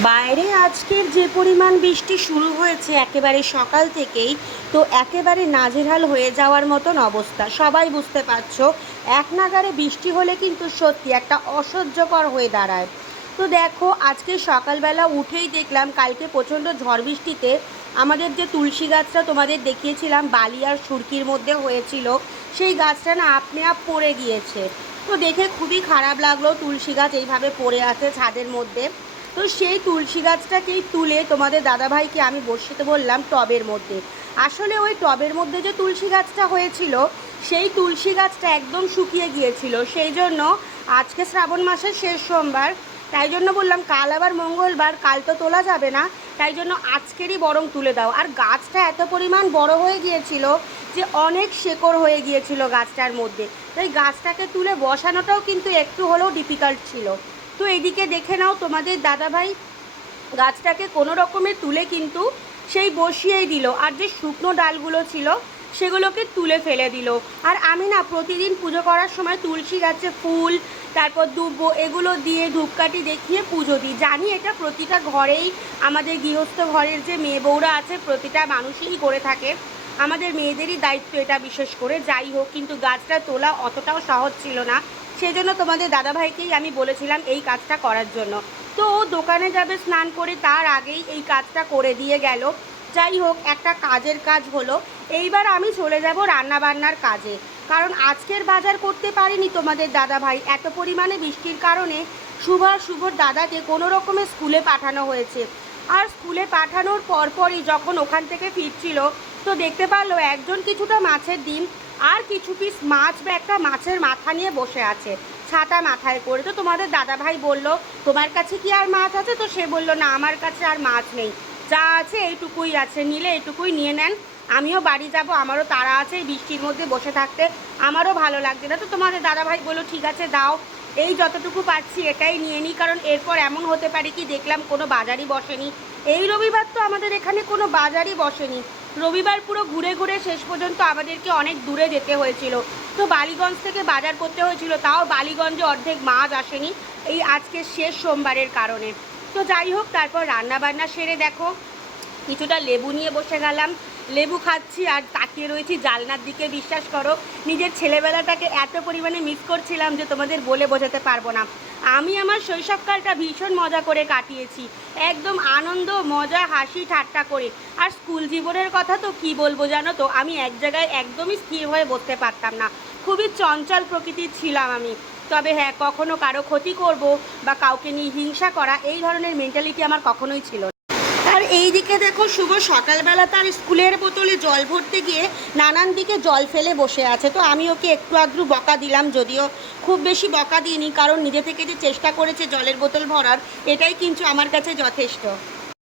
বাইরে আজকের যে পরিমাণ বৃষ্টি শুরু হয়েছে একেবারে সকাল থেকেই, তো একেবারে নাজেহাল হয়ে যাওয়ার মতন অবস্থা। সবাই বুঝতে পারছো, এক নাগাড়ে বৃষ্টি হলে কিন্তু সত্যি একটা অসহ্যকর হয়ে দাঁড়ায়। তো দেখো, আজকে সকালবেলা উঠেই দেখলাম কালকে প্রচণ্ড ঝড় বৃষ্টিতে আমাদের যে তুলসী গাছটা তোমাদের দেখিয়েছিলাম বালি আর সুরকির মধ্যে হয়েছিল, সেই গাছটা না আপনি আপ পড়ে গিয়েছে। তো দেখে খুবই খারাপ লাগলো, তুলসী গাছ এইভাবে পড়ে আছে ছাদের মধ্যে। তো সেই তুলসী গাছটাকেই তুলে তোমাদের দাদাভাইকে আমি বসতে বললাম টবের মধ্যে। আসলে ওই টবের মধ্যে যে তুলসী গাছটা হয়েছিল, সেই তুলসী গাছটা একদম শুকিয়ে গিয়েছিল। সেই জন্য আজকে শ্রাবণ মাসের শেষ সোমবার, তাই জন্য বললাম কাল আবার মঙ্গলবার, কাল তো তোলা যাবে না, তাই জন্য আজকেরই বরং তুলে দাও। আর গাছটা এত পরিমাণ বড় হয়ে গিয়েছিল যে অনেক শেকড় হয়ে গিয়েছিল গাছটার মধ্যে, তাই গাছটাকে তুলে বসানোটাও কিন্তু একটু হলেও ডিফিকাল্ট ছিল। তো এদিকে দেখে নাও, তোমাদের দাদাভাই গাছটাকে কোনো রকমে তুলে কিন্তু সেই বসিয়েই দিল, আর যে শুকনো ডালগুলো ছিল সেগুলোকে তুলে ফেলে দিল। আর আমি না প্রতিদিন পুজো করার সময় তুলসী গাছে ফুল, তারপর দুব্বো এগুলো দিয়ে ধূপকাঠি দেখিয়ে পুজো দিই। জানি এটা প্রতিটা ঘরেই, আমাদের গৃহস্থ ঘরের যে মেয়ে বউরা আছে প্রতিটা মানুষই করে থাকে, আমাদের মেয়েদেরই দায়িত্ব এটা বিশেষ করে। যাই হোক, কিন্তু গাছটা তোলা অতটাও সহজ ছিল না, সেই জন্য তোমাদের দাদাভাইকেই আমি বলেছিলাম এই কাজটা করার জন্য। তো ও দোকানে যাবে স্নান করে, তার আগেই এই কাজটা করে দিয়ে গেল। যাই হোক, একটা কাজের কাজ হলো। এইবার আমি চলে যাব রান্নাবান্নার কাজে, কারণ আজকের বাজার করতে পারিনি তোমাদের দাদাভাই, এত পরিমাণে বৃষ্টির কারণে শুভর দাদাকে কোনো রকমের স্কুলে পাঠানো হয়েছে। আর স্কুলে পাঠানোর পরপরই যখন ওখান থেকে ফিরছিল, তো দেখতে পারলো একজন কিছুটা মাছের ডিম আর কিছু পিস মাছ বা একটা মাছের মাথা নিয়ে বসে আছে ছাতা মাথায় করে। তো তোমাদের দাদাভাই বলল, তোমার কাছে কি আর মাছ আছে? তো সে বলল, না আমার কাছে আর মাছ নেই, যা আছে এইটুকুই আছে, নিলে এইটুকুই নিয়ে নেন, আমিও বাড়ি যাব, আমারও তাড়া আছে, এই বৃষ্টির মধ্যে বসে থাকতে আমারও ভালো লাগছে না। তো তোমাদের দাদাভাই বললো, ঠিক আছে দাও, এই যতটুকু পাচ্ছি এটাই নিয়ে নিই, কারণ এরপর এমন হতে পারে কি দেখলাম কোনো বাজারই বসেনি। এই রবিবার তো আমাদের এখানে কোনো বাজারই বসেনি, রবিবার পুরো ঘুরে ঘুরে শেষ পর্যন্ত আমাদেরকে অনেক দূরে যেতে হয়েছিল। তো বালিগঞ্জ থেকে বাজার করতে হয়েছিল, তাও বালিগঞ্জে অর্ধেক মাছ আসেনি এই আজকে শেষ সোমবারের কারণে। তো যাই হোক, তারপর রান্নাবান্না সেরে দেখো কিছুটা লেবু নিয়ে বসে গেলাম, লেবু খাচ্ছি আর তাকিয়ে রয়েছি জানলার দিকে। বিশ্বাস করো, নিজের ছেলেবেলাটাকে এত পরিমাণে মিস করছিলাম যে তোমাদের বলে বোঝাতে পারবো না। আমি আমার শৈশবকালটা ভীষণ মজা করে কাটিয়েছি, একদম আনন্দ মজা হাসি ঠাট্টা করে। আর স্কুল জীবনের কথা তো কি বলবো জানো তো, আমি এক জায়গায় একদমই স্থির হয়ে বসতে পারতাম না, খুবই চঞ্চল প্রকৃতির ছিলাম আমি। তবে হ্যাঁ, কখনো কারো ক্ষতি করব বা কাউকে নিয়ে হিংসা করা, এই ধরনের মেন্টালিটি আমার কখনোই ছিল না। আর এই দিকে দেখো, শুভ সকালবেলা তার স্কুলের বোতলে জল ভরতে গিয়ে নানান দিকে জল ফেলে বসে আছে। তো আমি ওকে একটু আধটু বকা দিলাম, যদিও খুব বেশি বকা দিইনি, কারণ নিজে থেকে যে চেষ্টা করেছে জলের বোতল ভরার, এটাই কিন্তু আমার কাছে যথেষ্ট।